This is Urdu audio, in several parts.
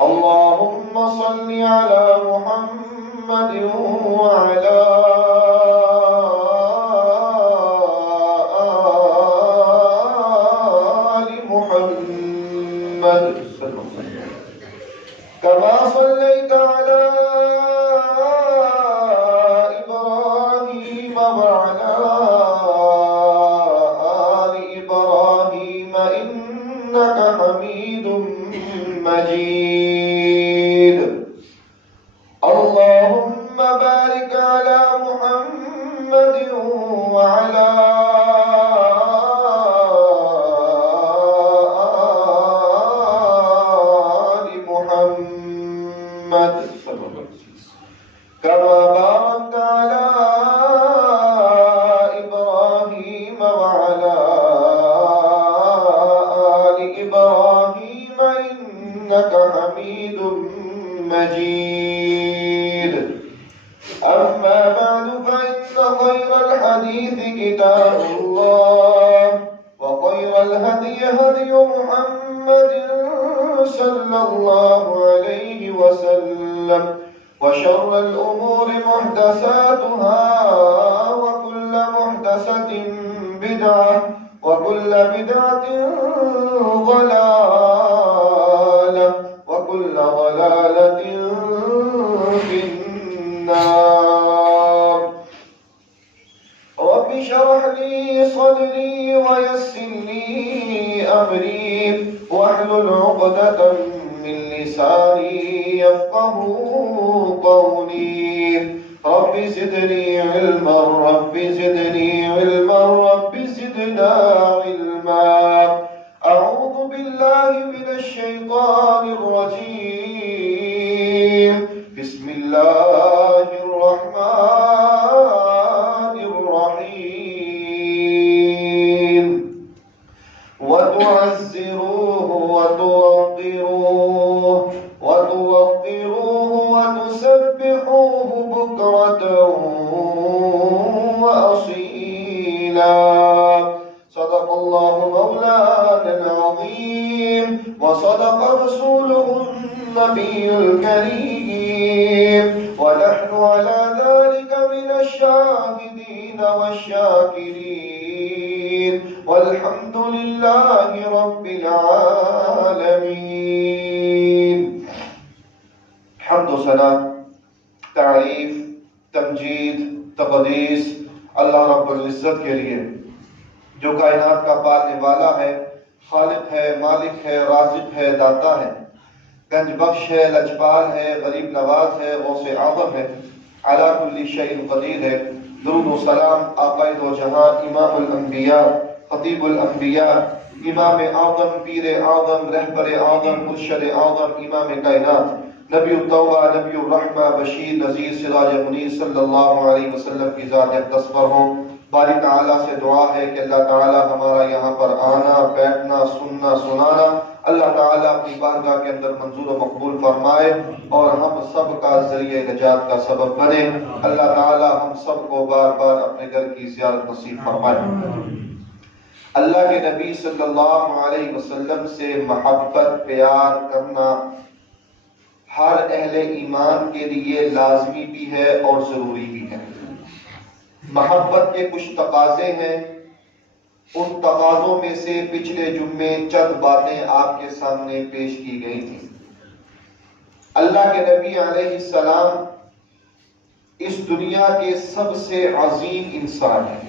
اللهم صل على محمد وعلى آل محمد كما صليت على إبراهيم وعلى آل إبراهيم إنك حميد مجيد. اللهم بارك على محمد وعلى آل محمد كما باركت على إبراهيم وعلى آل إبراهيم إنك حميد مجيد. أما بعد فإن خير الحديث كتاب الله وخير الهدي هدي محمد صلى الله عليه وسلم وشر الأمور محدثاتها وكل محدثة بدعة وكل بدعة ضلالة وكل ضلالة في النار. رب اشرح لي صدري ويسر لي أمري واحلل عقدة من لساني يفقه قولي. رب زدني علما رب زدني علما رب زدنا علما. أعوذ بالله من الشيطان الرجيم. بسم الله الرحمن الرحيم. وتعزروه وتوقروه وتوقروه وتسبحوه بكرة وأصيلا. صدق الله مولانا العظيم وصدق رسوله النبي الكريم ونحن على ذلك من الشاهدين والشاكرين والحمد لله رب العالمين. حمد و ثنا، تعریف، تمجید، تقدیس اللہ رب العزت کے لیے جو کائنات کا پالنے والا ہے، خالق ہے، مالک ہے، رازق ہے، داتا ہے، گنج بخش ہے، لجپال ہے، غریب نواز ہے، غوث اعظم ہے، علی کل شیء قدیر ہے. درود و سلام آقائے دو جہاں، امام الانبیاء، خطیب الانبیاء، امام اعظم، پیر اعظم، رہبر اعظم، مرشد اعظم، امام کائنات، نبی التوبہ، نبی الرحمہ، بشیر نذیر، سراج منیر صلی اللہ علیہ وسلم کی ذات اقدس پر ہوں. باری تعالیٰ سے دعا ہے کہ اللہ تعالیٰ ہمارا یہاں پر آنا، بیٹھنا، سننا، سنانا اللہ تعالیٰ اپنی بارگاہ کے اندر منظور و مقبول فرمائے اور ہم سب کا ذریعہ نجات کا سبب بنے. اللہ تعالیٰ ہم سب کو بار بار اپنے گھر کی زیارت نصیب فرمائے. اللہ کے نبی صلی اللہ علیہ وسلم سے محبت، پیار کرنا ہر اہل ایمان کے لیے لازمی بھی ہے اور ضروری بھی ہے. محبت کے کچھ تقاضے ہیں، ان تقاضوں میں سے پچھلے جمعے چند باتیں آپ کے سامنے پیش کی گئی تھیں. اللہ کے نبی علیہ السلام اس دنیا کے سب سے عظیم انسان ہیں.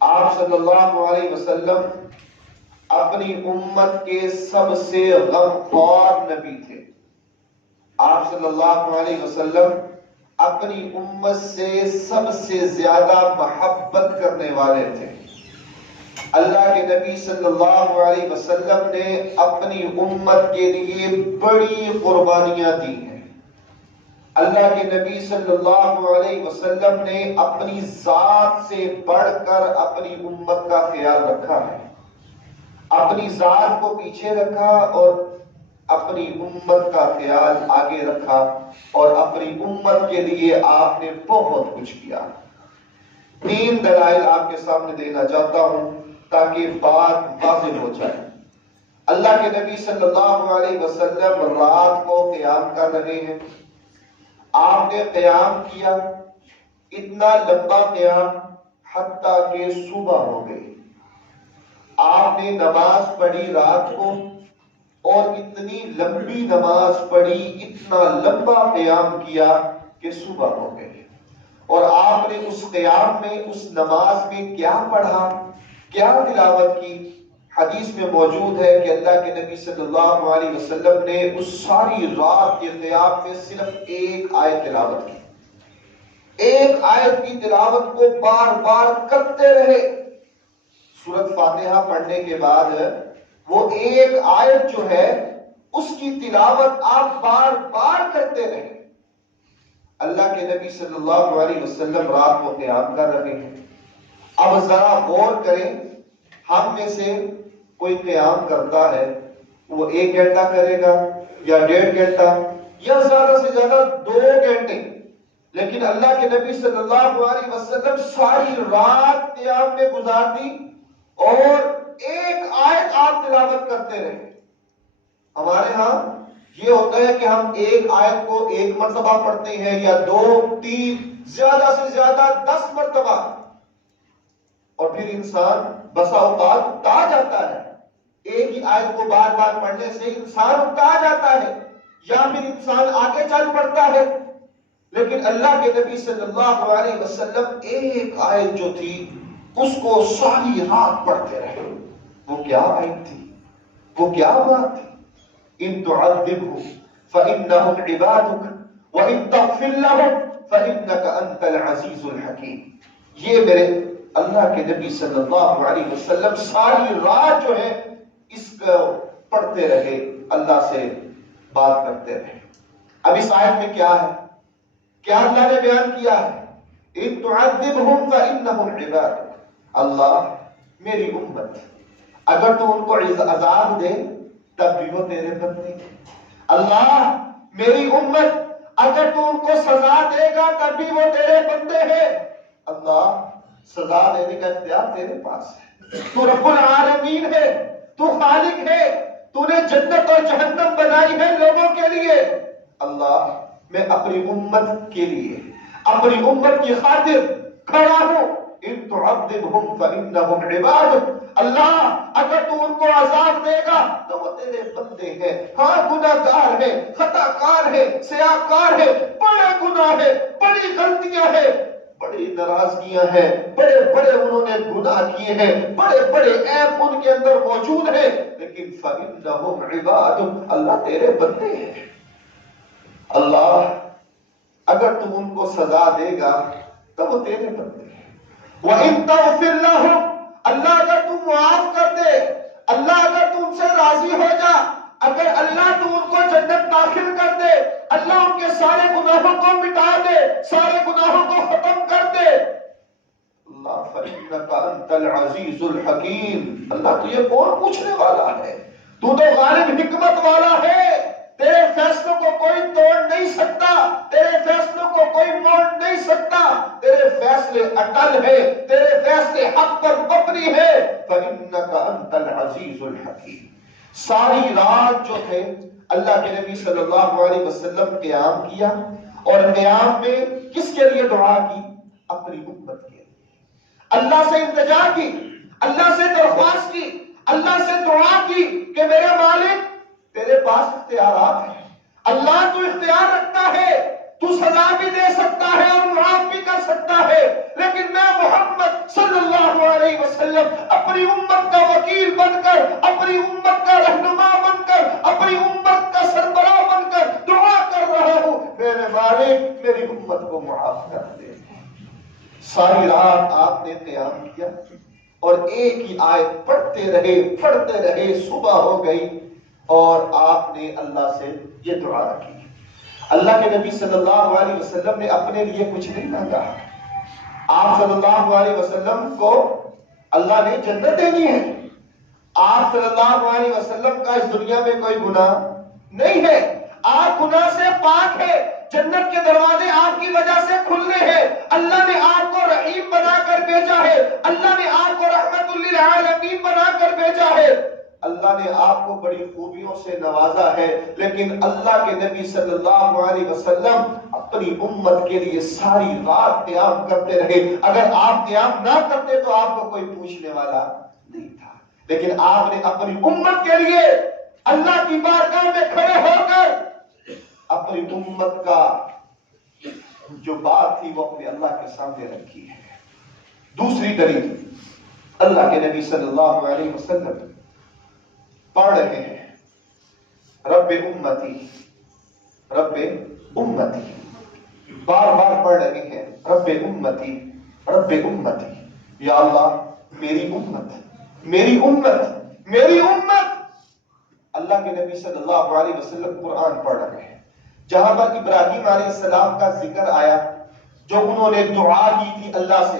آپ صلی اللہ علیہ وسلم اپنی امت کے سب سے غمخوار نبی تھے. آپ صلی اللہ علیہ وسلم اپنی امت سے سب سے زیادہ محبت کرنے والے تھے. اللہ کے نبی صلی اللہ علیہ وسلم نے اپنی امت کے لیے بڑی قربانیاں دی ہیں. اللہ کے نبی صلی اللہ علیہ وسلم نے اپنی ذات سے بڑھ کر اپنی امت کا خیال رکھا ہے. اپنی ذات کو پیچھے رکھا اور اپنی امت کا خیال آگے رکھا اور اپنی امت کے لیے آپ نے بہت کچھ کیا. 3 دلائل آپ کے سامنے دینا چاہتا ہوں تاکہ بات واضح ہو جائے. اللہ کے نبی صلی اللہ علیہ وسلم رات کو قیام کر رہے ہیں، آپ نے قیام کیا، اتنا لمبا قیام حتیٰ کہ صبح ہو گئی۔ آپ نے نماز پڑھی رات کو اور اتنی لمبی نماز پڑھی، اتنا لمبا قیام کیا کہ صبح ہو گئی۔ اور آپ نے اس قیام میں، اس نماز میں کیا پڑھا، کیا تلاوت کی؟ حدیث میں موجود ہے کہ اللہ کے نبی صلی اللہ علیہ وسلم نے اس ساری رات کے قیام میں صرف ایک آیت تلاوت کی، ایک آیت کی تلاوت کو بار بار کرتے رہے۔ سورۃ فاتحہ پڑھنے کے بعد وہ ایک آیت جو ہے اس کی تلاوت آپ بار بار کرتے رہے۔ اللہ کے نبی صلی اللہ علیہ وسلم رات کو قیام کر رہے ہیں۔ اب ذرا غور کریں، ہم میں سے کوئی قیام کرتا ہے، وہ 1 گھنٹہ کرے گا یا 1.5 گھنٹہ یا زیادہ سے زیادہ 2 گھنٹے، لیکن اللہ کے نبی صلی اللہ علیہ وسلم ساری رات قیام میں گزار دی اور ایک آیت آپ تلاوت کرتے رہے۔ ہمارے ہاں یہ ہوتا ہے کہ ہم ایک آیت کو 1 مرتبہ پڑھتے ہیں یا 2 3 زیادہ سے زیادہ 10 مرتبہ، اور پھر انسان بسا اوقات اکتا جاتا ہے۔ ایک ہی آیت کو بار بار پڑھنے سے انسان اکتا جاتا ہے یا پھر انسان آگے چل پڑتا ہے۔ لیکن اللہ کے نبی صلی اللہ علیہ وسلم ایک آیت جو تھی اس کو ساری رات پڑھتے رہے۔ وہ کیا آیت تھی، وہ کیا بات تھی؟ ان تعذبهم فانهم عبادك وان تغفر لهم فانك انت العزيز الحكيم۔ یہ میرے اللہ کے نبی صلی اللہ علیہ وسلم ساری رات جو ہے اس کو پڑھتے رہے، اللہ سے بات کرتے رہے۔ اب اس آیت میں کیا ہے، کیا اللہ نے بیان کیا ہے؟ ان تعذبهم فانهم عبادك، اللہ میری امت اگر تو ان کو عذاب دے تب بھی وہ تیرے بندے ہیں۔ اللہ میری امت اگر تو ان کو سزا دے گا تب بھی وہ تیرے بندے ہیں۔ اللہ سزا دینے کا اختیار تیرے پاس ہے، تو رب العالمین ہے، تو خالق ہے، تو نے جنت اور جہنم بنائی ہے لوگوں کے لیے۔ اللہ میں اپنی امت کے لیے، اپنی امت کی خاطر کھڑا ہوں۔ ان تعذبهم فانهم عبادك، اللہ اگر تو ان کو عذاب دے گا تو وہ تیرے بندے ہیں۔ ہاں گناہ گار ہے، خطا کار ہے، سیاہ کار ہے، بڑے گناہ ہے، بڑی غلطیاں ہیں، بڑی ناراضگیاں ہیں، بڑے بڑے انہوں نے گناہ کیے ہیں، بڑے بڑے عیب ان کے اندر موجود ہیں، لیکن فانهم عبادك، اللہ تیرے بندے ہیں۔ اللہ اگر تم ان کو سزا دے گا تو وہ تیرے بندے ہیں۔ وَإِن تَغْفِرْ لَهُمْ، اللہ اگر تم معاف کر دے، اللہ اگر تم سے راضی ہو جا، اگر اللہ تم ان کو جنت داخل کر دے، اللہ ان کے سارے گناہوں کو مٹا دے، سارے گناہوں کو ختم کر دے، اللہ فَإِنَّكَ أَنْتَ الْعَزِيزُ الْحَكِيمُ، اللہ تجھے کون پوچھنے والا ہے، تو غالب حکمت والا ہے، تیرے فیصلوں کو کوئی توڑ نہیں سکتا، تیرے فیصلوں کو کوئی موڑ نہیں سکتا، تیرے فیصلے اٹل ہے، تیرے فیصلے حق پر مبنی ہے۔ فَإِنَّكَ أَنْتَ الْعَزِيزُ الْحَكِيمُ۔ ساری رات جو تھے اللہ کے نبی صلی اللہ علیہ وسلم قیام کیا، اور قیام میں کس کے لیے دعا کی؟ اپنی امت کے لیے، اللہ سے التجا کی، اللہ سے درخواست کی، اللہ سے دعا کی کہ میرے مالک تیرے پاس اختیارات ہیں، اللہ تو اختیار رکھتا ہے، تو سزا بھی دے سکتا ہے اور معاف بھی کر سکتا ہے، لیکن میں محمد صلی اللہ علیہ وسلم اپنی امت کا وکیل بن کر، اپنی امت کا رہنما بن کر، اپنی امت کا سربراہ بن کر دعا کر رہا ہوں، میرے مالک میری امت کو معاف کر دے۔ ساری رات آپ نے قیام کیا اور ایک ہی آیت پڑھتے رہے، صبح ہو گئی اور آپ نے اللہ سے یہ دعا کی۔ اللہ کے نبی صلی اللہ علیہ وسلم نے اپنے لیے کچھ نہیں مانگا، آپ صلی اللہ علیہ وسلم کو اللہ نے جنت دینی ہے، آپ صلی اللہ علیہ وسلم کا اس دنیا میں کوئی گناہ نہیں ہے، آپ گناہ سے پاک ہے، جنت کے دروازے آپ کی وجہ سے کھلنے ہیں، اللہ نے آپ کو رحیم بنا کر بھیجا ہے، اللہ نے آپ کو رحمت للعالمین بنا کر بھیجا ہے۔ اللہ نے آپ کو بڑی خوبیوں سے نوازا ہے، لیکن اللہ کے نبی صلی اللہ علیہ وسلم اپنی امت کے لیے ساری رات قیام کرتے رہے۔ اگر آپ قیام نہ کرتے تو آپ کو کوئی پوچھنے والا نہیں تھا، لیکن آپ نے اپنی امت کے لیے اللہ کی بارگاہ میں کھڑے ہو کر اپنی امت کا جو بات تھی وہ اپنے اللہ کے سامنے رکھی ہے۔ دوسری دلیل، اللہ کے نبی صلی اللہ علیہ وسلم پڑھ رہے ہیں رب امتی رب امتی، بار بار پڑھ رہے ہیں رب امتی رب امتی، یا اللہ میری امت میری امت میری امت۔ اللہ کے نبی صلی اللہ علیہ وسلم قرآن پڑھ رہے ہیں، جہاں پر ابراہیم علیہ السلام کا ذکر آیا، جو انہوں نے دعا کی تھی اللہ سے،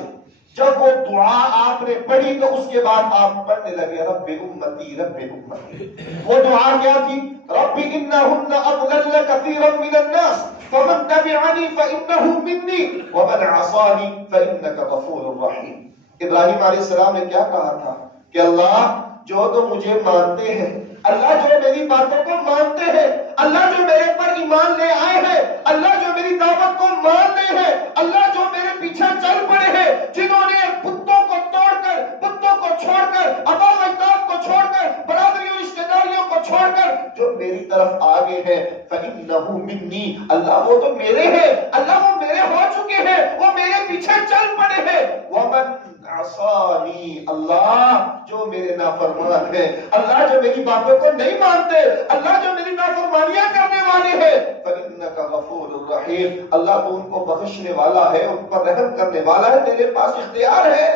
جب وہ دعا آپ نے پڑھی تو اس کے بعد آپ پڑھنے لگے رب امتی رب امتی۔ وہ دعا کیا تھی؟ رب انہن اضللن کثیرا من الناس فمن تبعنی فانہ منی ومن عصانی فانک غفور رحیم۔ ابراہیم علیہ السلام نے کیا کہا تھا کہ اللہ جو تو مجھے مانتے ہیں، اللہ جو میری باتوں کو مانتے ہیں، اللہ جو میرے پر ایمان لے آئے ہیں، اللہ جو میری دعوت کو مانتے ہیں، اللہ جو میرے پیچھے چل پڑے ہیں، جنہوں نے بتوں کو توڑ کر، بتوں کو چھوڑ کر، آبا و اجداد کو چھوڑ کر، برادریوں رشتہ داریوں کو چھوڑ کر جو میری طرف آگے ہیں، فَإِنَّهُ مِنِّي، اللہ وہ تو میرے ہیں، اللہ وہ میرے ہو چکے ہیں، وہ میرے پیچھے چل پڑے ہیں، وَمَنْ عَصَانِي، اللہ جو میرے نافرمان ہیں، اللہ جو میری باتوں کو نہیں مانتے، اللہ جو میری نافرمانیاں کرنے والے ہیں، فَإِنَّكَ غَفُورٌ رَحِيمٌ، اللہ تو ان کو بخشنے والا ہے، ان پر رحم کرنے والا ہے، تیرے پاس اختیار ہے۔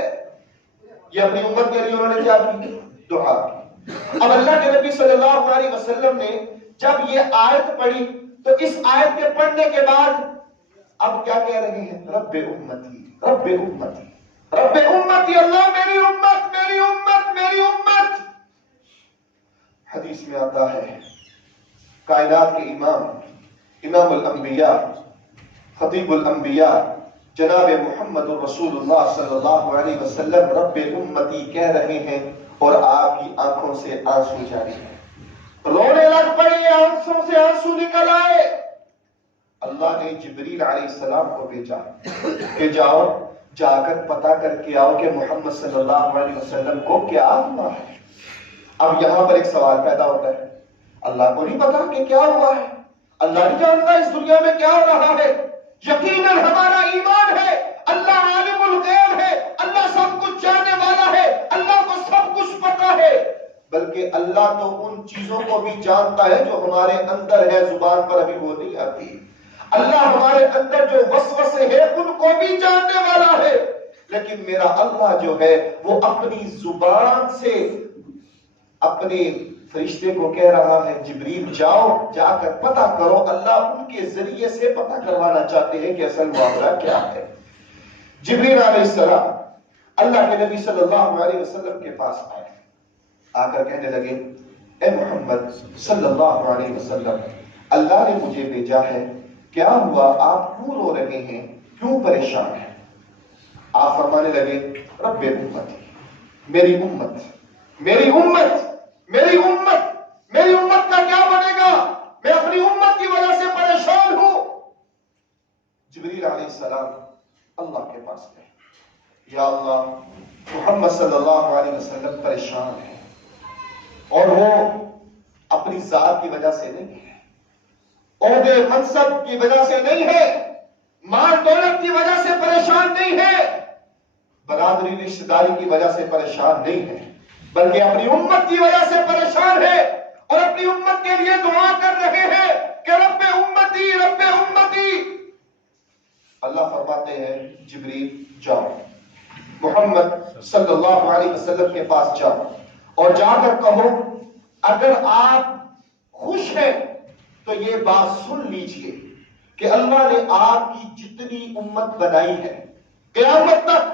یہ اپنی امت کے لیے انہوں نے کیا کی؟ دعا کی۔ اب اللہ کے نبی صلی اللہ علیہ وسلم نے جب یہ آیت پڑھی تو اس آیت کے پڑھنے کے بعد اب کیا کہہ رہے ہیں؟ رب امتی رب امتی رب امتی، اللہ میری امت میری امت میری امت۔ حدیث میں آتا ہے کائنات کے امام الانبیاء خطیب الانبیاء جناب محمد الرسول اللہ صلی اللہ علیہ وسلم رب امتی کہہ رہے ہیں اور آپ کی آنکھوں سے آنسو جاری ہیں، رونے لگ پڑے، آنکھوں سے آنسو نکل آئے۔ اللہ نے جبریل علیہ السلام کو بھیجا کہ جاؤ جا کر پتا کر کے آؤ کہ محمد صلی اللہ علیہ وسلم کو کیا ہوا ہے۔ اب یہاں پر ایک سوال پیدا ہوتا ہے، اللہ کو نہیں پتا کہ کیا ہوا ہے، اللہ نہیں جانتا اس دنیا میں کیا ہو رہا ہے۔ یقیناً ہمارا ایمان ہے اللہ عالم الغیب ہے، اللہ سب کچھ جاننے والا ہے، اللہ کو سب کچھ پتا ہے، بلکہ اللہ تو ان چیزوں کو بھی جانتا ہے جو ہمارے اندر ہے، زبان پر ابھی وہ نہیں آتی۔ اللہ ہمارے اندر جو وسوسے ہیں ان کو بھی جاننے والا ہے، لیکن میرا اللہ جو ہے وہ اپنی زبان سے اپنے فرشتے کو کہہ رہا ہے جبریل جاؤ جا کر پتہ کرو۔ اللہ ان کے ذریعے سے پتہ کروانا چاہتے ہیں کہ اصل معاملہ کیا ہے۔ جبریل علیہ السلام اللہ کے نبی صلی اللہ علیہ وسلم کے پاس آئے، آ کر کہنے لگے اے محمد صلی اللہ علیہ وسلم، اللہ نے مجھے بھیجا ہے، کیا ہوا، آپ کیوں رو رہے ہیں، کیوں پریشان ہیں؟ آپ فرمانے لگے رب امتی، میری امت میری امت میری امت میری امت کا کیا بنے گا، میں اپنی امت کی وجہ سے پریشان ہوں۔ جبریل علیہ السلام اللہ کے پاس گئے، یا اللہ محمد صلی اللہ علیہ وسلم پریشان ہیں، اور وہ اپنی ذات کی وجہ سے نہیں ہے، عہدے منصب کی وجہ سے نہیں ہے، مال دولت کی وجہ سے پریشان نہیں ہے، برادری رشتہ داری کی وجہ سے پریشان نہیں ہے، بلکہ اپنی امت کی وجہ سے پریشان ہے، اور اپنی امت کے لیے دعا کر رہے ہیں کہ رب امتی رب امتی۔ اللہ فرماتے ہیں جبریل جاؤ محمد صلی اللہ علیہ وسلم کے پاس جاؤ اور جا کر کہو اگر آپ خوش ہیں تو یہ بات سن لیجئے کہ اللہ نے آپ کی جتنی امت بنائی ہے، قیامت تک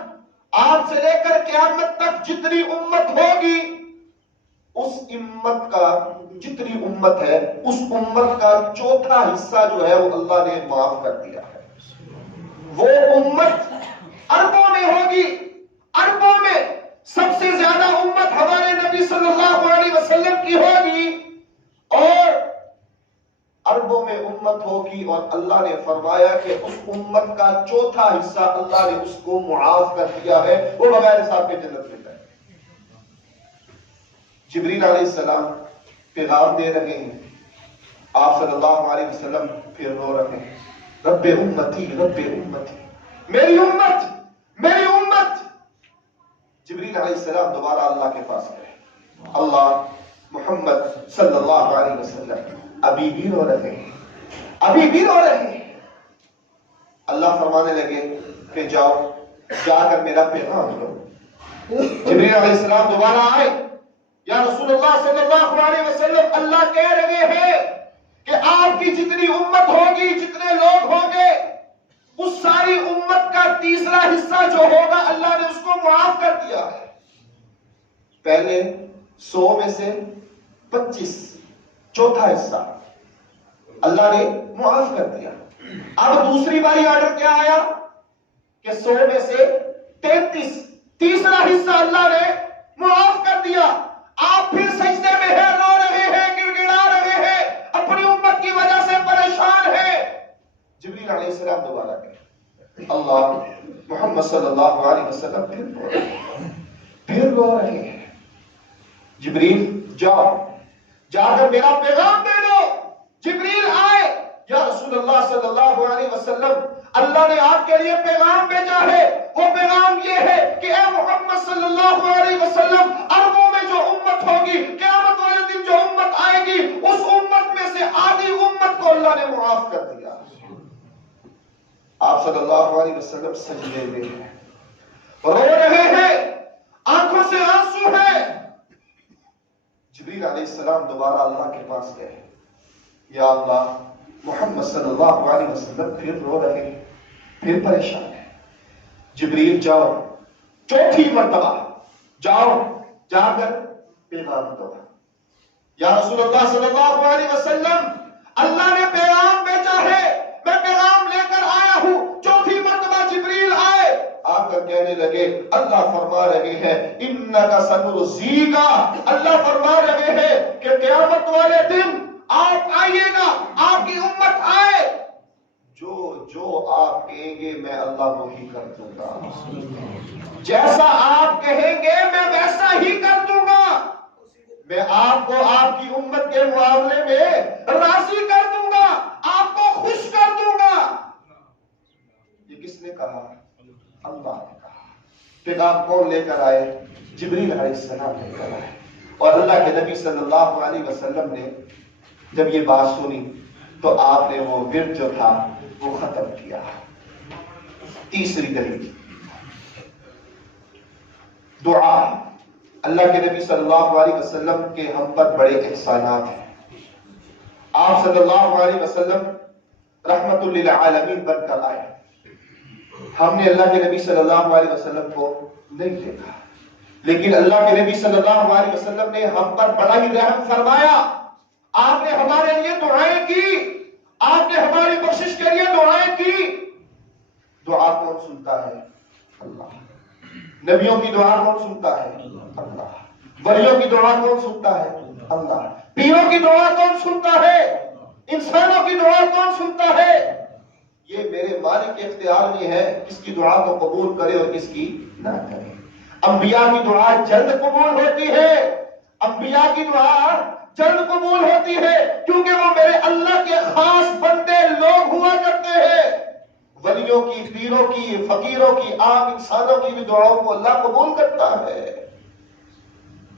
آپ سے لے کر قیامت تک جتنی امت ہوگی، اس امت کا جتنی امت ہے اس امت کا چوتھا حصہ جو ہے وہ اللہ نے معاف کر دیا ہے۔ وہ امت اربوں میں ہوگی، اربوں میں سب سے زیادہ امت ہمارے نبی صلی اللہ علیہ وسلم کی ہوگی اور اربوں میں امت ہوگی، اور اللہ نے فرمایا کہ اس امت کا چوتھا حصہ اللہ نے اس کو معاف کر دیا ہے، وہ بغیر حساب کے جنت میں جائے۔ جبریل علیہ السلام پیغام دے رہے ہیں، آپ صلی اللہ علیہ وسلم پھر رو رہے ہیں، رب امتی رب امتی، میری امت میری امت۔ جبریل علیہ السلام دوبارہ اللہ کے پاس گئے، اللہ محمد صلی اللہ علیہ وسلم ابھی بھی رو رہے ہیں، ابھی بھی رو رہے ہیں۔ اللہ فرمانے لگے کہ جاؤ جا کر میرا پیغام دو۔ جبریل علیہ السلام دوبارہ آئے، یا رسول اللہ صلی اللہ علیہ وسلم اللہ کہہ رہے ہیں کہ آپ کی جتنی امت ہوگی، جتنے لوگ ہوں گے، اس ساری امت کا تیسرا حصہ جو ہوگا اللہ نے اس کو معاف کر دیا ہے۔ پہلے 100 میں سے 25، چوتھا حصہ اللہ نے معاف کر دیا۔ اب دوسری باری آرڈر کیا آیا کہ 100 میں سے 33، تیسرا حصہ اللہ نے معاف کر دیا۔ آپ پھر سجدے میں ہیں، رو رہے ہیں، گڑ گڑا رہے ہیں، اپنی امت کی وجہ سے پریشان ہیں۔ جبریل علیہ السلام دوبارہ گئے، اللہ محمد صلی اللہ علیہ وسلم پھر رو رہے ہیں۔ جبریل جاؤ جا کر میرا پیغام دے دو۔ جبریل آئے، یا رسول اللہ صلی اللہ علیہ وسلم اللہ نے آپ کے لیے پیغام بھیجا ہے، وہ پیغام یہ ہے کہ اے محمد صلی اللہ علیہ وسلم، اربوں میں جو امت ہوگی، قیامت والے دن جو امت آئے گی، اس امت میں سے آدھی امت کو اللہ نے معاف کر دیا۔ آپ صلی اللہ علیہ وسلم سجدے میں ہیں، رو رہے ہیں، آنکھوں سے آنسو ہے۔ جبریل علیہ السلام دوبارہ اللہ کے پاس گئے، یا اللہ محمد صلی اللہ علیہ وسلم پھر رو رہے ہیں، پھر پریشان ہیں۔ جبریل جاؤ، چوتھی مرتبہ جاؤ جا کر پیغام دو۔ یا رسول اللہ صلی اللہ علیہ وسلم اللہ نے پیغام بھیجا ہے، میں پیغام لے کر آیا ہوں۔ چوتھی مرتبہ جبریل آئے، آ کر کہنے لگے، اللہ فرما رہے ہیں انک سنرضیکا، اللہ فرما رہے ہیں کہ قیامت والے دن آپ آئیے گا، آپ کی امت آئے، جو آپ کہیں گے میں اللہ وہی کر دوں گا، جیسا آپ کہیں گے میں ویسا ہی کر دوں گا، میں آپ کو آپ کی امت کے معاملے میں راضی کر دوں گا، آپ کو خوش کر دوں گا۔ یہ کس نے کہا؟ اللہ نے کہا۔ پیغام کون لے کر آئے؟ جبریل علیہ السلام لے کر آئے، اور اللہ کے نبی صلی اللہ علیہ وسلم نے جب یہ بات سنی تو آپ نے وہ ورد جو تھا وہ ختم کیا۔ تیسری دلیل دعا۔ اللہ کے نبی صلی اللہ علیہ وسلم کے ہم پر بڑے احسانات ہیں۔ آپ صلی اللہ علیہ وسلم رحمت للعالمین بن کر آئے، ہم نے اللہ کے نبی صلی اللہ علیہ وسلم کو نہیں دیکھا، لیکن اللہ کے نبی صلی اللہ علیہ وسلم نے ہم پر بڑا ہی رحم فرمایا۔ آپ نے ہمارے لیے دعائیں کی، آپ نے ہماری بخشش کے لیے دعائیں کی۔ دعا کون سنتا ہے؟ اللہ۔ نبیوں کی دعا کون سنتا ہے؟ اللہ۔ ولیوں کی دعا کون سنتا ہے؟ اللہ۔ پیروں کی دعا کون سنتا ہے؟ انسانوں کی دعا کون سنتا ہے؟ یہ میرے مالک کے اختیار میں ہے، کس کی دعا کو قبول کرے اور کس کی نہ کرے۔ انبیاء کی دعا جلد قبول ہوتی ہے، انبیاء کی دعا جلد قبول ہوتی ہے، کیونکہ وہ میرے اللہ کے خاص بندے لوگ ہوا کرتے ہیں۔ ولیوں کی، پیروں کی، فقیروں کی، عام انسانوں کی بھی دعاؤں کو اللہ قبول کرتا ہے،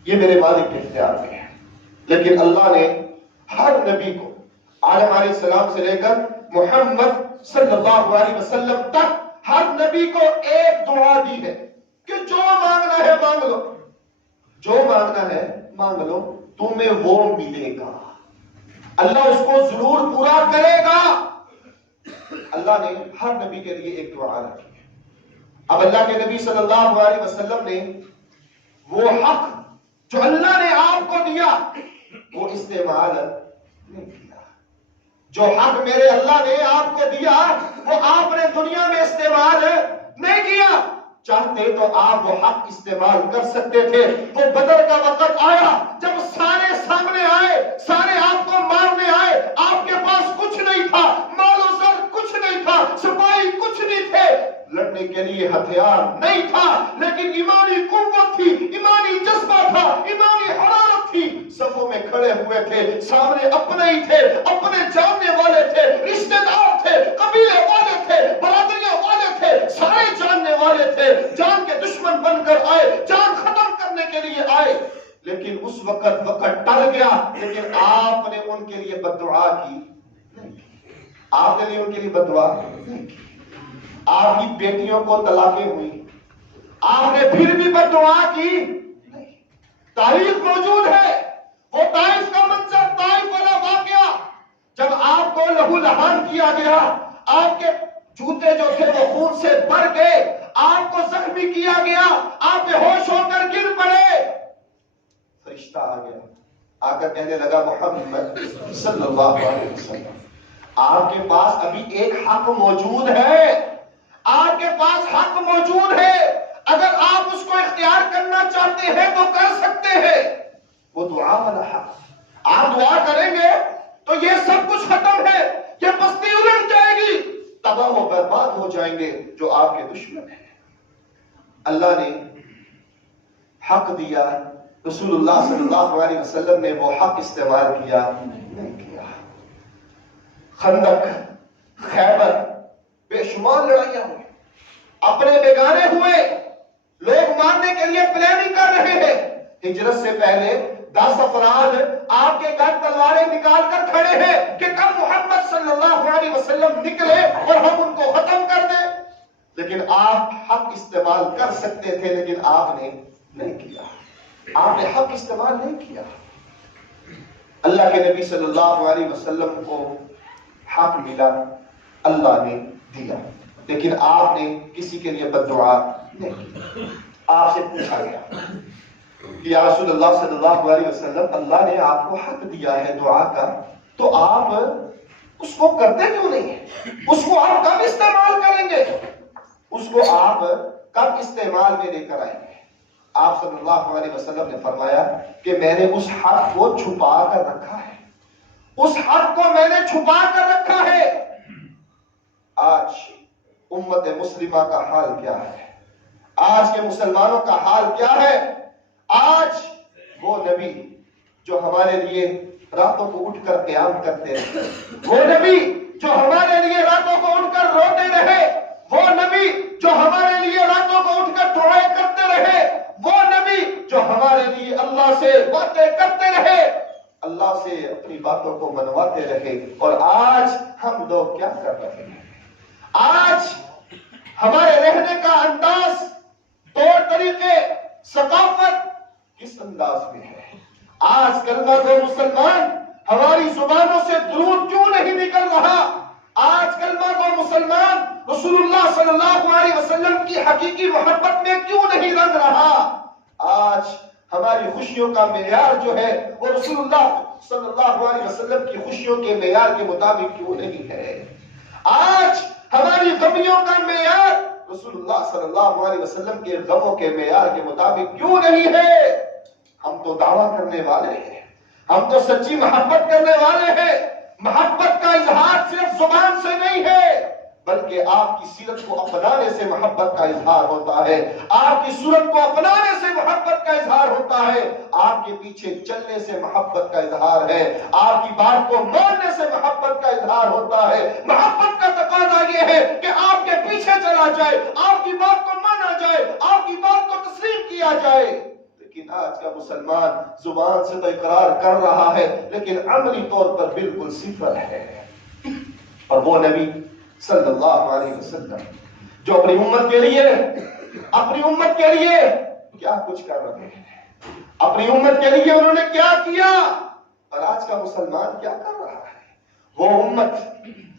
یہ میرے مالک کے اختیار میں ہے۔ لیکن اللہ نے ہر نبی کو، آدم علیہ السلام سے لے کر محمد صلی اللہ علیہ وسلم تک، ہر نبی کو ایک دعا دی ہے کہ جو مانگنا ہے مانگ لو، جو مانگنا ہے مانگ لو، تمہیں وہ ملے گا، اللہ اس کو ضرور پورا کرے گا۔ اللہ نے ہر نبی کے لیے ایک دعا رکھی ہے۔ اب اللہ کے نبی صلی اللہ علیہ وسلم نے وہ حق جو اللہ نے آپ کو دیا وہ استعمال نہیں کیا۔ جو حق میرے اللہ نے آپ کو دیا وہ آپ نے دنیا میں استعمال نہیں کیا۔ چاہتے تو آپ وہ حق استعمال کر سکتے تھے. وہ بدر کا وقت آیا جب سارے سامنے آئے, سارے آپ کو مارنے آئے, آپ کے پاس کچھ نہیں تھا, مال و زر کچھ نہیں تھا, سپاہی کچھ نہیں تھے, لڑنے کے لیے ہتھیار نہیں تھا, لیکن ایمانی قوت تھی, ایمانی جذبہ تھا, ایمانی حرارت تھی. صفوں میں کھڑے ہوئے تھے, سامنے اپنے ہی تھے, اپنے جاننے والے تھے, رشتہ دار تھے, قبیلے والے تھے, برادریاں والے تھے, سارے جاننے والے تھے. جان کے دشمن بن کر آئے, جان ختم کرنے کے لیے آئے, لیکن اس وقت ٹل گیا. لیکن آپ نے ان کے لیے بد دعا کی نہیں, آپ نے ان کے لیے بد دعا نہیں کی. آپ کی بیٹیوں کو طلاقیں ہوئی, آپ نے پھر بھی بد دعا کی نہیں. تاریخ موجود ہے, وہ طائف کا منظر, طائف والا واقعہ, جب آپ کو لہو لہان کیا گیا, آپ کے جوتے جو تھے وہ خون سے بھر گئے, آپ کو زخمی کیا گیا, آپ بے ہوش ہو کر گر پڑے. فرشتہ آ گیا, آ کر کہنے لگا محمد صلی اللہ علیہ وسلم, آپ کے پاس ابھی ایک حق موجود ہے, آپ کے پاس حق موجود ہے, اگر آپ اس کو اختیار کرنا چاہتے ہیں تو کر سکتے ہیں. وہ دعا والا حق, آپ دعا کریں گے تو یہ سب کچھ ختم ہے, یہ بستی الٹ جائے گی, تباہ و برباد ہو جائیں گے جو آپ کے دشمن ہیں. اللہ نے حق دیا, رسول اللہ صلی اللہ علیہ وسلم نے وہ حق استعمال کیا نہیں کیا. خندق, خیبر, بے شمار لڑائیاں ہوئی, اپنے بیگانے ہوئے, لوگ مارنے کے لیے پلاننگ کر رہے ہیں. ہجرت سے پہلے 10 افراد آپ کے گھر تلواریں نکال کر کھڑے ہیں کہ کب محمد صلی اللہ علیہ وسلم نکلے اور ہم ان کو ختم کر دیں. لیکن آپ حق استعمال کر سکتے تھے, لیکن آپ نے نہیں کیا, آپ نے حق استعمال نہیں کیا. اللہ کے نبی صلی اللہ علیہ وسلم کو حق ملا, اللہ نے دیا, لیکن آپ نے کسی کے لیے بد دعا نہیں کی. آپ سے پوچھا گیا کہ یا رسول اللہ صلی اللہ علیہ وسلم, اللہ نے آپ کو حق دیا ہے دعا کا, تو آپ اس کو کرتے کیوں نہیں ہیں, اس کو آپ کب استعمال کریں گے, اس کو آپ کب استعمال میں لے کر آئیں گے. آپ صلی اللہ علیہ وسلم نے فرمایا کہ میں نے اس حق کو چھپا کر رکھا ہے, اس حق کو میں نے چھپا کر رکھا ہے. آج امت مسلمہ کا حال کیا ہے, آج کے مسلمانوں کا حال کیا ہے. آج وہ نبی جو ہمارے لیے راتوں کو اٹھ کر قیام کرتے رہے, وہ نبی جو ہمارے لیے راتوں کو اٹھ کر روتے رہے, وہ نبی جو ہمارے لیے راتوں کو اٹھ کر دعائیں کرتے رہے, وہ نبی جو ہمارے لیے اللہ سے باتیں کرتے رہے, اللہ سے اپنی باتوں کو منواتے رہے. اور آج ہم لوگ کیا کر رہے ہیں, آج ہمارے رہنے کا انداز, طور طریقے, ثقافت کس انداز میں ہے. آج کلمہ گو مسلمان ہماری زبانوں سے درود کیوں نہیں نکل رہا, آج کلمہ گو مسلمان رسول اللہ صلی اللہ علیہ وسلم کی حقیقی محبت میں کیوں نہیں رنگ رہا. آج ہماری خوشیوں کا معیار جو ہے وہ رسول اللہ صلی اللہ علیہ وسلم کی خوشیوں کے معیار کے مطابق کیوں نہیں ہے. آج ہماری غمیوں کا معیار رسول اللہ صلی اللہ علیہ وسلم کے غموں کے معیار کے مطابق کیوں نہیں ہے. ہم تو دعویٰ کرنے والے ہیں, ہم تو سچی محبت کرنے والے ہیں. محبت کا اظہار صرف زبان سے نہیں ہے, بلکہ آپ کی سیرت کو اپنانے سے محبت کا اظہار ہوتا ہے, آپ کی صورت کو اپنانے سے محبت کا اظہار ہوتا ہے, آپ کے پیچھے چلنے سے محبت کا اظہار ہے, آپ کی بات کو ماننے سے محبت کا اظہار ہوتا ہے. محبت کا تقاضا یہ ہے کہ آپ کے پیچھے چلا جائے, آپ کی بات کو مانا جائے, آپ کی بات کو تسلیم کیا جائے. لیکن آج کا مسلمان زبان سے تو اقرار کر رہا ہے, لیکن عملی طور پر بالکل صفر ہے. اور وہ نبی صلی اللہ علیہ وسلم جو اپنی امت کے لیے کیا کچھ کر رہے ہیں, اپنی امت کے لیے انہوں نے کیا کیا, اور آج کا مسلمان کیا کر رہا ہے. وہ امت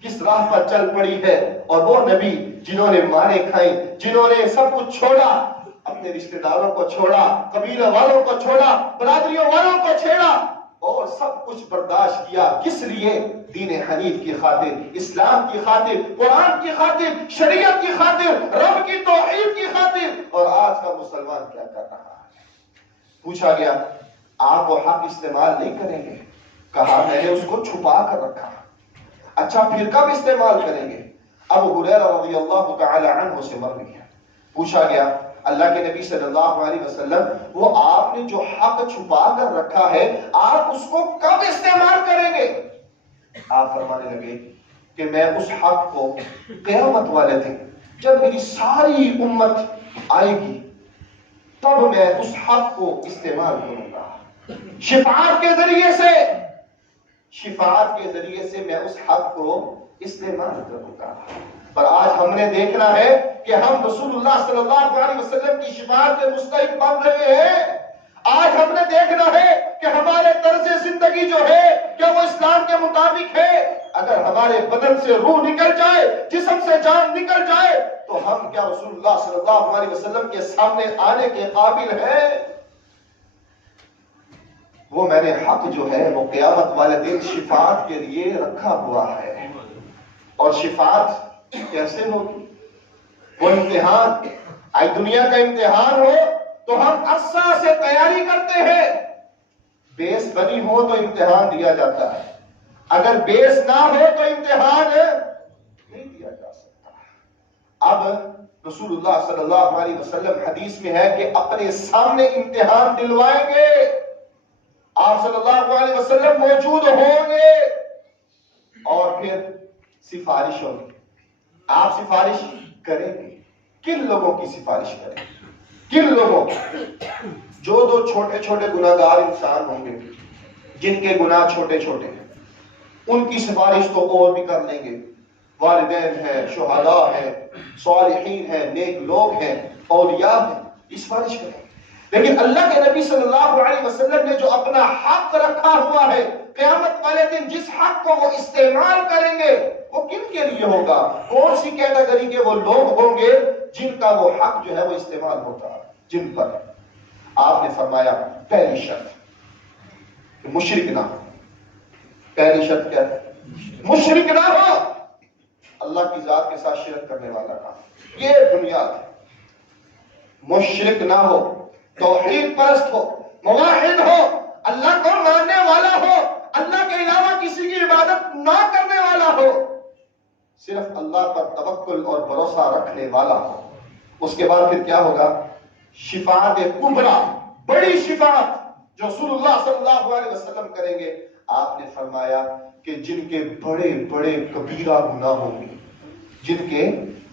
کس راہ پر چل پڑی ہے, اور وہ نبی جنہوں نے مارے کھائیں, جنہوں نے سب کچھ چھوڑا, اپنے رشتہ داروں کو چھوڑا, قبیلہ والوں کو چھوڑا, برادریوں والوں کو چھوڑا, اور سب کچھ برداشت کیا. کس لیے؟ دین حنیف کی خاطر، اسلام کی خاطر، قرآن کی خاطر، شریعت کی خاطر، رب کی توحید کی خاطر. اور آج کا مسلمان کیا کر رہا ہے؟ پوچھا گیا آپ وہ حق استعمال نہیں کریں گے؟ کہا میں نے اس کو چھپا کر رکھا. اچھا پھر کب استعمال کریں گے؟ ابو ہریرہ رضی اللہ تعالی عنہ سے مروی ہے. پوچھا گیا اللہ کے نبی صلی اللہ علیہ وسلم وہ آپ نے جو حق چھپا کر رکھا ہے آپ اس کو کب استعمال کریں گے؟ آپ فرمانے لگے کہ میں اس حق کو قیامت والے دن جب میری ساری امت آئے گی تب میں اس حق کو استعمال کروں گا. شفاعت کے ذریعے سے میں اس حق کو استعمال کروں گا. پر آج ہم نے دیکھنا ہے کہ ہم رسول اللہ صلی اللہ علیہ وسلم کی شفاعت کے مستحق بن رہے ہیں. آج ہم نے دیکھنا ہے کہ ہمارے طرز زندگی جو ہے کیا وہ اسلام کے مطابق ہے. اگر ہمارے بدن سے روح نکل جائے، جسم سے جان نکل جائے، تو ہم کیا رسول اللہ صلی اللہ علیہ وسلم کے سامنے آنے کے قابل ہیں؟ وہ میں نے حق جو ہے وہ قیامت والے دن شفاعت کے لیے رکھا ہوا ہے. اور شفاعت کیسے ہوگی؟ وہ امتحان، آج دنیا کا امتحان ہو تو ہم عرصہ سے تیاری کرتے ہیں. بیس بنی ہو تو امتحان دیا جاتا ہے، اگر بیس نہ ہو تو امتحان نہیں دیا جا سکتا. اب رسول اللہ صلی اللہ علیہ وسلم حدیث میں ہے کہ اپنے سامنے امتحان دلوائیں گے. آپ صلی اللہ علیہ وسلم موجود ہوں گے اور پھر سفارش ہوگی. آپ سفارش کریں گے. کن لوگوں کی سفارش کریں گے؟ کن لوگوں کی؟ جو دو چھوٹے چھوٹے گناہگار انسان ہوں گے جن کے گناہ چھوٹے چھوٹے ہیں، ان کی سفارش تو اور بھی کر لیں گے. والدین ہیں، شہداء ہیں، صالحین ہیں، نیک لوگ ہیں، اولیاء ہیں، یہ سفارش کریں گے. لیکن اللہ کے نبی صلی اللہ علیہ وسلم نے جو اپنا حق رکھا ہوا ہے، قیامت والے دن جس حق کو وہ استعمال کریں گے وہ کن کے لیے ہوگا؟ کون سی کیٹیگری کے وہ لوگ ہوں گے جن کا وہ حق جو ہے وہ استعمال ہوتا ہے؟ جن پر آپ نے فرمایا پہلی شرط مشرک نہ ہو. پہلی شرط کیا ہے؟ مشرک نہ ہو. اللہ کی ذات کے ساتھ شرک کرنے والا نہ ہو. یہ بنیاد ہے. مشرک نہ ہو، توحید پرست ہو، موحد ہو، اللہ کو ماننے والا ہو، اللہ کے علاوہ کسی کی عبادت نہ کرنے والا ہو، صرف اللہ پر توکل اور بھروسہ رکھنے والا ہو. اس کے بعد پھر کیا ہوگا؟ شفاعت کبریٰ، بڑی شفاعت جو رسول اللہ صلی اللہ علیہ وسلم کریں گے. آپ نے فرمایا کہ جن کے بڑے بڑے کبیرہ گناہ ہوں گے، جن کے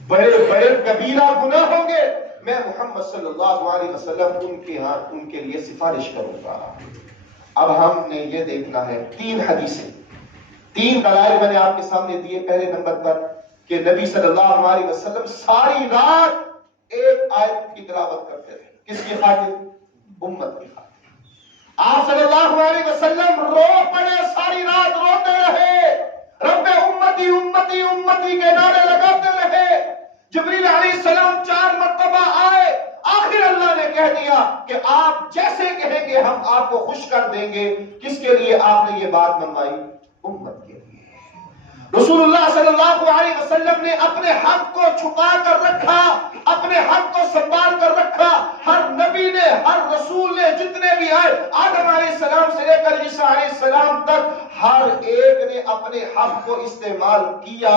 بڑے بڑے کبیرہ گناہ ہوں گے، میں محمد صلی اللہ علیہ وسلم ان کے لیے سفارش کروں گا. اب ہم نے یہ دیکھنا ہے 3 حدیثیں، 3 دلائل میں نے آپ کے سامنے دیے. پہلے نمبر پر کہ نبی صلی اللہ علیہ وسلم ساری رات ایک آیت کی تلاوت کرتے رہے. کس کی خاطر؟ امت کی خاطر. آپ صلی اللہ علیہ وسلم رو پڑے، ساری رات روتے رہے، رب امتی امتی امتی کے نعرے لگاتے رہے. جبریل علیہ السلام 4 مرتبہ آئے، آخر اللہ نے کہہ دیا کہ آپ جیسے کہیں گے ہم آپ کو خوش کر دیں گے. کس کے لیے آپ نے یہ بات منوائی؟ امت کے لیے. رسول اللہ صلی اللہ علیہ وسلم نے اپنے حق کو چھپا کر رکھا، اپنے حق کو سنبھال کر رکھا. ہر نبی نے، ہر رسول نے، جتنے بھی آئے، آدم علیہ السلام سے لے کر عیسیٰ علیہ السلام تک، ہر ایک نے اپنے حق کو استعمال کیا.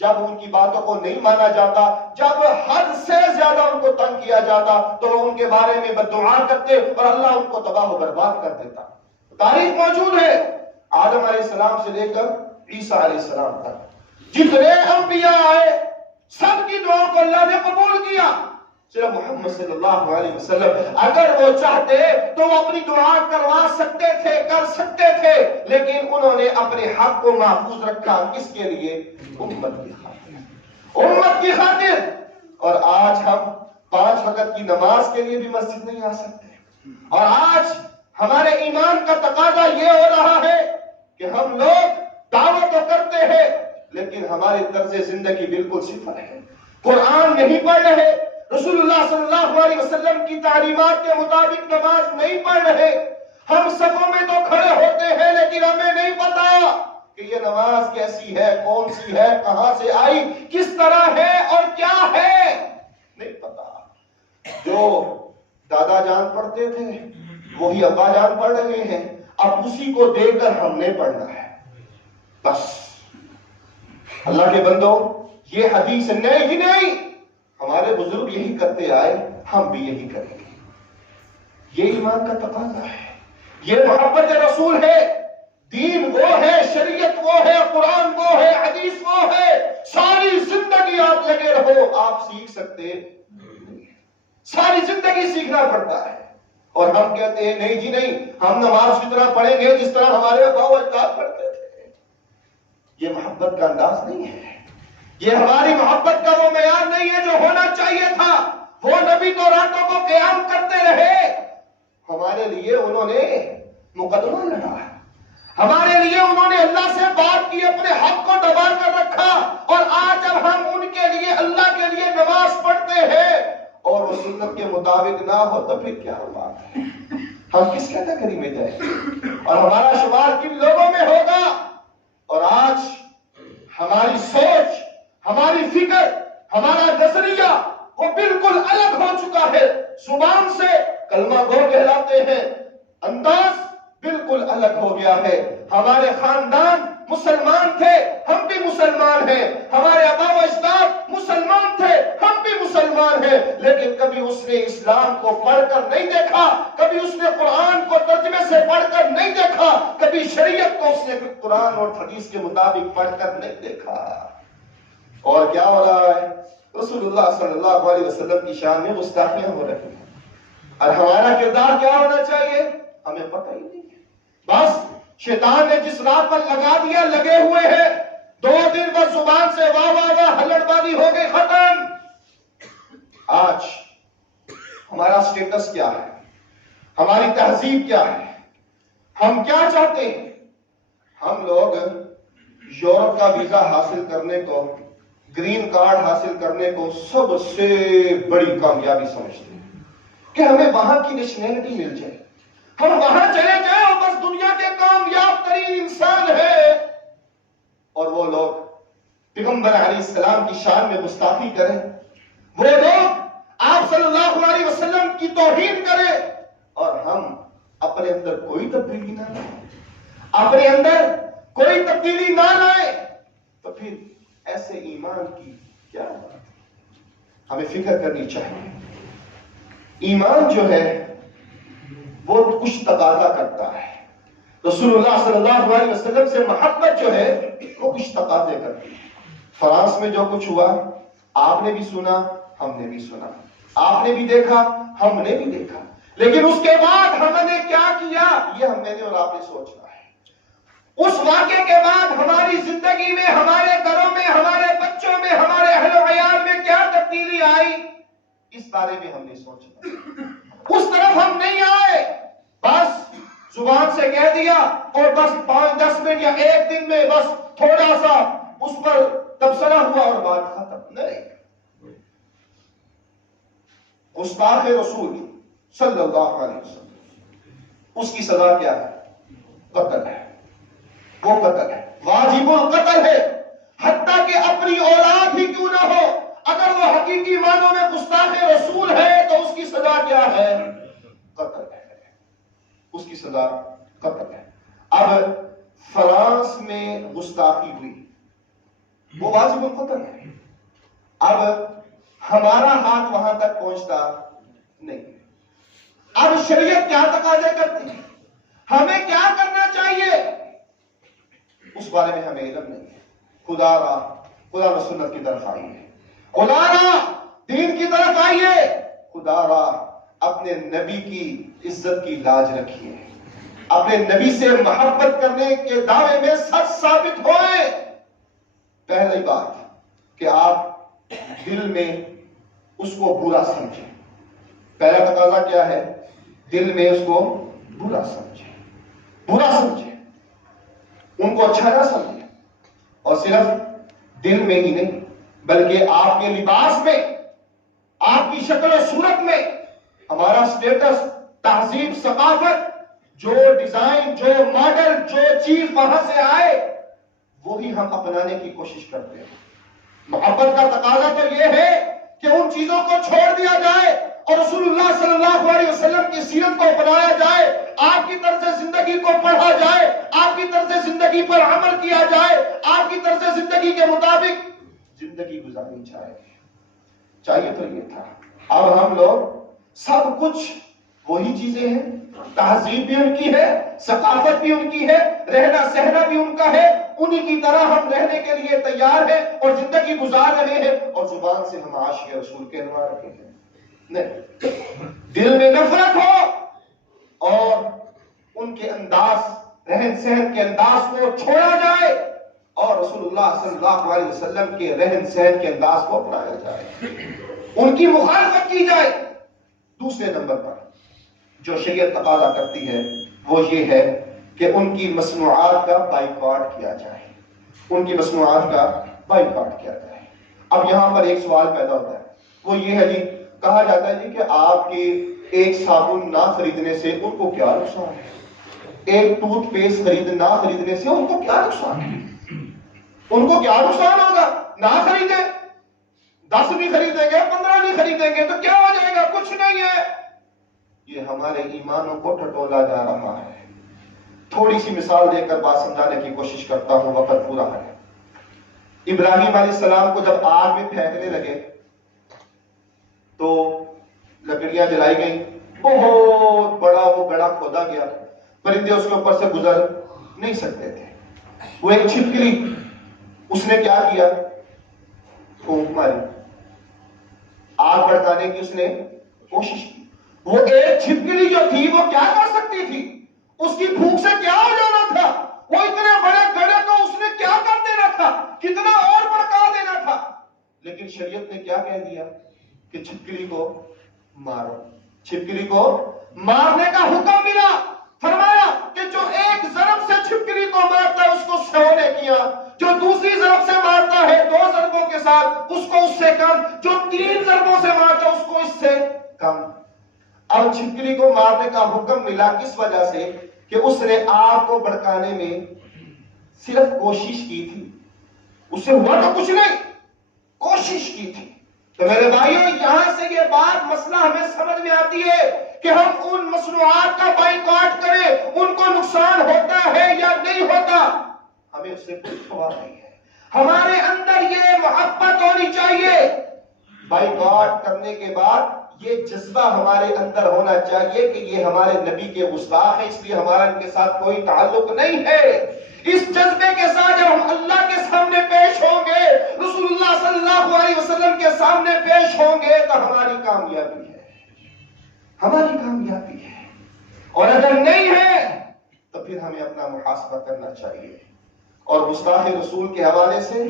جب ان کی باتوں کو نہیں مانا جاتا، جب حد سے زیادہ ان کو تنگ کیا جاتا، تو وہ ان کے بارے میں بددعا کرتے اور اللہ ان کو تباہ و برباد کر دیتا. تاریخ موجود ہے، آدم علیہ السلام سے لے کر عیسیٰ علیہ السلام تک جتنے انبیاء آئے سب کی دعاؤں کو اللہ نے قبول کیا. صرف محمد صلی اللہ علیہ وسلم اگر وہ چاہتے تو وہ اپنی دعا کروا سکتے تھے، کر سکتے تھے، لیکن انہوں نے اپنے حق کو محفوظ رکھا. کس کے لیے؟ امت کی خاطر. امت کی خاطر. اور آج ہم 5 وقت کی نماز کے لیے بھی مسجد نہیں آ سکتے. اور آج ہمارے ایمان کا تقاضا یہ ہو رہا ہے کہ ہم لوگ دعوت تو کرتے ہیں لیکن ہماری طرز زندگی بالکل صفر ہے. قرآن نہیں پڑھ رہے، رسول اللہ صلی اللہ علیہ وسلم کی تعلیمات کے مطابق نماز نہیں پڑھ رہے. ہم صفوں میں تو کھڑے ہوتے ہیں لیکن ہمیں نہیں پتا کہ یہ نماز کیسی ہے، کون سی ہے، کہاں سے آئی، کس طرح ہے اور کیا ہے، نہیں پتا۔ جو دادا جان پڑھتے تھے وہی ابا جان پڑھ رہے ہیں، اب اسی کو دیکھ کر ہم نے پڑھنا ہے بس۔ اللہ کے بندو، یہ حدیث نئی ہی نہیں، ہمارے بزرگ یہی کرتے آئے، ہم بھی یہی کریں گے۔ یہ ایمان کا تقاضا ہے، یہ محبت رسول ہے۔ دین وہ ہے، شریعت وہ ہے، قرآن وہ ہے، حدیث وہ ہے، ساری زندگی آپ لگے رہو آپ سیکھ سکتے، ساری زندگی سیکھنا پڑتا ہے۔ اور ہم کہتے ہیں نہیں جی نہیں، ہم نماز کی طرح پڑھیں گے جس طرح ہمارے ابا و اجداد پڑھتے تھے۔ یہ محبت کا انداز نہیں ہے، یہ ہماری محبت کا وہ معیار نہیں ہے جو ہونا چاہیے تھا۔ وہ نبی تو راتوں کو قیام کرتے رہے، ہمارے لیے انہوں نے مقدمہ لڑا، ہمارے لیے انہوں نے اللہ سے بات کی، اپنے حق کو دبا کر رکھا، اور آج جب ہم ان کے لیے، اللہ کے لیے نماز پڑھتے ہیں اور وہ سنت کے مطابق نہ ہو تو پھر کیا بات ہے؟ ہم کس کیٹیگری میں جائیں اور ہمارا شمار کن لوگوں میں ہوگا؟ اور آج ہماری سوچ، ہماری فکر، ہمارا نظریہ وہ بالکل الگ ہو چکا ہے۔ زبان سے کلمہ گو کہلاتے ہیں، انداز بالکل الگ ہو گیا ہے۔ ہمارے خاندان مسلمان تھے، ہم بھی مسلمان ہیں، ہمارے آبا و اجداد مسلمان تھے، ہم بھی مسلمان ہیں، لیکن کبھی اس نے اسلام کو پڑھ کر نہیں دیکھا، کبھی اس نے قرآن کو ترجمے سے پڑھ کر نہیں دیکھا، کبھی شریعت کو اس نے قرآن اور حدیث کے مطابق پڑھ کر نہیں دیکھا۔ اور کیا ہو رہا ہے؟ رسول اللہ صلی اللہ علیہ وسلم کی شان میں گستاخیاں ہو رہی ہیں، اور ہمارا کردار کیا ہونا چاہیے ہمیں پتہ ہی نہیں ہے۔ بس شیطان نے جس رات پر لگا دیا، لگے ہوئے ہیں، 2 دن بس زبان سے واہ واہ واہ ہلڑ بازی ہو گئی، ختم۔ آج ہمارا سٹیٹس کیا ہے، ہماری تہذیب کیا ہے، ہم کیا چاہتے ہیں؟ ہم لوگ یورپ کا ویزا حاصل کرنے کو، گرین کارڈ حاصل کرنے کو سب سے بڑی کامیابی سمجھتے ہیں کہ ہمیں وہاں کی نیشنلٹی مل جائے، ہم وہاں چلے جائیں اور بس دنیا کے کامیاب ترین انسان ہے۔ اور وہ لوگ پیغمبر علیہ السلام کی شان میں گستاخی کریں، وہ لوگ آپ صلی اللہ علیہ وسلم کی توہین کریں، اور ہم اپنے اندر کوئی تبدیلی نہ لائیں، اپنے اندر کوئی تبدیلی نہ لائیں، تو پھر ایسے ایمان کی کیا بات ہے؟ ہمیں فکر کرنی چاہیے۔ ایمان جو ہے وہ کچھ تقاضا کرتا ہے، رسول اللہ صلی اللہ علیہ وسلم سے محبت جو ہے وہ کچھ تقاضے کرتی ہے۔ فرانس میں جو کچھ ہوا آپ نے بھی سنا، ہم نے بھی سنا، آپ نے بھی دیکھا، ہم نے بھی دیکھا، لیکن اس کے بعد ہم نے کیا کیا یہ میں نے اور آپ نے سوچنا ہے۔ اس واقعے کے بعد ہماری زندگی میں، ہمارے گھروں میں، ہمارے بچوں میں، ہمارے اہل و عیال میں کیا تبدیلی آئی، اس بارے میں ہم نے سوچنا ہے۔ اس طرف ہم نہیں آئے بس زبان سے کہہ دیا اور بس 5-10 منٹ یا 1 دن میں بس تھوڑا سا اس پر تبصرہ ہوا اور بات ختم۔ نہیں، گستاخ رسول صلی اللہ علیہ وسلم، اس کی سزا کیا ہے؟ قتل ہے، وہ قتل ہے، واجب القتل ہے، حتیٰ کہ اپنی اولاد ہی کیوں نہ ہو، اگر وہ حقیقی معنوں میں گستاخ رسول ہے تو اس کی سزا کیا ہے؟ قتل ہے، اس کی سزا قتل ہے۔ اب فرانس میں گستاخی ہوئی، وہ واجب القتل ہے، اب ہمارا ہاتھ وہاں تک پہنچتا نہیں۔ اب شریعت کیا تقاضے کرتی ہے، ہمیں کیا کرنا چاہیے، اس بارے میں ہمیں علم نہیں ہے۔ خدا را سنت کی طرف آئیے، خدا را دین کی طرف آئیے، خدا را اپنے نبی کی عزت کی لاج رکھیے، اپنے نبی سے محبت کرنے کے دعوے میں سچ ثابت ہوئے۔ پہلی بات کہ آپ دل میں اس کو برا سمجھیں، پہلا تقاضا کیا ہے؟ دل میں اس کو برا سمجھیں، برا سمجھیں، ان کو اچھا نہ سمجھیں، اور صرف دل میں ہی نہیں بلکہ آپ کے لباس میں، آپ کی شکل و صورت میں، ہمارا سٹیٹس، تہذیب، ثقافت جو ڈیزائن، جو ماڈل، جو چیز وہاں سے آئے وہی ہم اپنانے کی کوشش کرتے ہیں۔ محبت کا تقاضا تو یہ ہے کہ ان چیزوں کو چھوڑ دیا جائے اور رسول اللہ صلی اللہ علیہ وسلم کی سیرت کو اپنایا جائے، آپ کی طرز زندگی کو پڑھا جائے، آپ کی طرز زندگی پر عمل کیا جائے، آپ کی طرز زندگی کے مطابق زندگی گزارنی چاہیے تو یہ تھا۔ اب ہم لوگ سب کچھ وہی چیزیں ہیں، تہذیب بھی ان کی ہے، ثقافت بھی ان کی ہے، رہنا سہنا بھی ان کا ہے، انہی کی طرح ہم رہنے کے لیے تیار ہیں اور زندگی گزار رہے ہیں، اور زبان سے ہم عاشق رسول کہلوا رہے ہیں۔ نہیں، دل میں نفرت ہو اور ان کے انداز، رہن سہن کے انداز کو چھوڑا جائے اور رسول اللہ صلی اللہ علیہ وسلم کے رہن سہن کے انداز کو اپنایا جائے، ان کی مخالفت کی جائے۔ دوسرے نمبر پر جو شریعت تقاضا کرتی ہے وہ یہ ہے کہ ان کی مصنوعات کا بائیکاٹ کیا جائے، ان کی مصنوعات کا بائیکاٹ کیا جائے۔ اب یہاں پر ایک سوال پیدا ہوتا ہے، وہ یہ ہے جی، کہا جاتا ہے جی کہ آپ کے ایک صابن نہ خریدنے سے ان کو کیا نقصان ہے، ایک ٹوتھ پیسٹ نہ خریدنے سے ان کو کیا نقصان ہے، ان کو کیا نقصان ہوگا؟ نہ خریدیں، 10 نہیں خریدیں گے، 15 نہیں خریدیں گے تو کیا ہو جائے گا؟ کچھ نہیں ہے۔ یہ ہمارے ایمانوں کو ٹٹولا جا رہا ہے۔ تھوڑی سی مثال دے کر بات سمجھانے کی کوشش کرتا ہوں، وقت پورا ہے۔ ابراہیم علیہ السلام کو جب آگ میں پھینکنے لگے تو لکڑیاں جلائی گئیں، بہت بڑا وہ گڑھا کھودا گیا، پرندے اس کے اوپر سے گزر نہیں سکتے تھے۔ وہ ایک چھپکلی، اس نے کیا کیا؟ پھونک ماری، آگ بھڑکانے کی اس نے کوشش کی۔ وہ ایک چھپکلی جو تھی وہ کیا کر سکتی تھی؟ اس کی پھونک سے کیا ہو جانا تھا؟ وہ اتنے بڑے گڑھے کو اس نے کیا کر دینا تھا؟ کتنا اور بھڑکا دینا تھا۔ لیکن شریعت نے کیا کہہ دیا کہ چھپکلی کو مارو، چھپکلی کو مارنے کا حکم ملا۔ فرمایا کہ جو ایک ضرب سے چھپکلی کو مارتا ہے اس کو 100 نے کیا، جو دوسری ضرب سے مارتا ہے 2 ضربوں کے ساتھ اس کو اس سے کم، جو 3 ضربوں سے مارتا ہے اس کو اس سے کم۔ اب چھپکلی کو مارنے کا حکم ملا کس وجہ سے؟ کہ اس نے آگ کو بھڑکانے میں صرف کوشش کی تھی، اس سے ہوا تو کچھ نہیں، کوشش کی تھی۔ تو میرے بھائیوں، یہاں سے یہ بات مسئلہ ہمیں سمجھ میں آتی ہے کہ ہم ان مصنوعات کا بائیکاٹ کریں، ان کو نقصان ہوتا ہے یا نہیں ہوتا، ہمیں اس سے کوئی پرواہ نہیں ہے۔ ہمارے اندر یہ محبت ہونی چاہیے۔ بائیکاٹ کرنے کے بعد یہ جذبہ ہمارے اندر ہونا چاہیے کہ یہ ہمارے نبی کے گستاخ ہیں، اس لیے ہمارا ان کے ساتھ کوئی تعلق نہیں ہے۔ اس جذبے کے ساتھ جب ہم اللہ کے سامنے پیش ہوں گے، رسول اللہ صلی اللہ علیہ وسلم کے سامنے پیش ہوں گے تو ہماری کامیابی ہے، ہماری کامیابی ہے۔ اور اگر نہیں ہے تو پھر ہمیں اپنا محاسبہ کرنا چاہیے۔ اور گستاخ رسول کے حوالے سے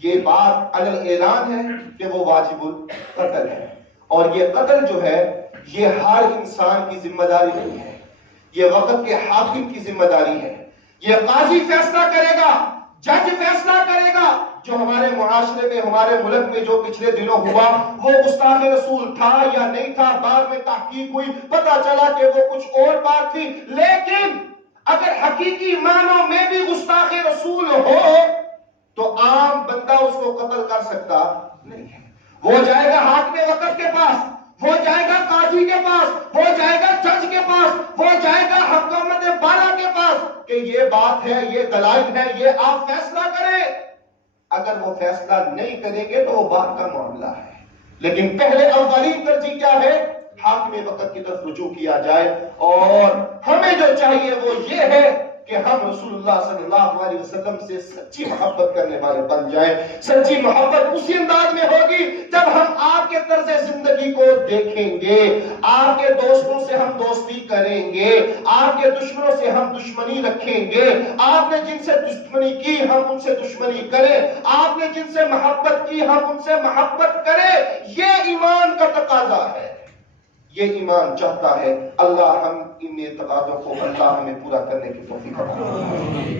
یہ بات علی اعلان ہے کہ وہ واجب القتل ہے، اور یہ قتل جو ہے یہ ہر انسان کی ذمہ داری نہیں ہے، یہ وقت کے حاکم کی ذمہ داری ہے۔ یہ قاضی فیصلہ کرے گا، جج فیصلہ کرے گا۔ جو ہمارے معاشرے میں، ہمارے ملک میں جو پچھلے دنوں ہوا، وہ گستاخ رسول تھا یا نہیں تھا، بعد میں تحقیق ہوئی، پتہ چلا کہ وہ کچھ اور بات تھی، لیکن اگر حقیقی معنوں میں بھی گستاخ رسول ہو تو عام بندہ اس کو قتل کر سکتا نہیں ہے۔ وہ جائے گا حاکم وقت کے پاس، وہ جائے گا قاضی کے پاس، وہ جائے گا جج کے پاس، وہ جائے گا حکومت بالا کے پاس کہ یہ بات ہے، یہ دلائل ہے، یہ آپ فیصلہ کریں۔ اگر وہ فیصلہ نہیں کریں گے تو وہ بات کا معاملہ ہے، لیکن پہلے اولین ترجیح کیا ہے؟ حاکم وقت کی طرف رجوع کیا جائے۔ اور ہمیں جو چاہیے وہ یہ ہے کہ ہم رسول اللہ صلی اللہ علیہ وسلم سے سچی محبت کرنے والے بن جائیں۔ سچی محبت اسی انداز میں ہوگی جب ہم آپ کے طرز زندگی کو دیکھیں گے، آپ کے دوستوں سے ہم دوستی کریں گے، آپ کے دشمنوں سے ہم دشمنی رکھیں گے، آپ نے جن سے دشمنی کی ہم ان سے دشمنی کریں، آپ نے جن سے محبت کی ہم ان سے محبت کریں۔ یہ ایمان کا تقاضا ہے، یہ ایمان چاہتا ہے۔ اللہ ہم ان تقاضوں کو اللہ ہمیں پورا کرنے کی توفیق عطا فرمائے۔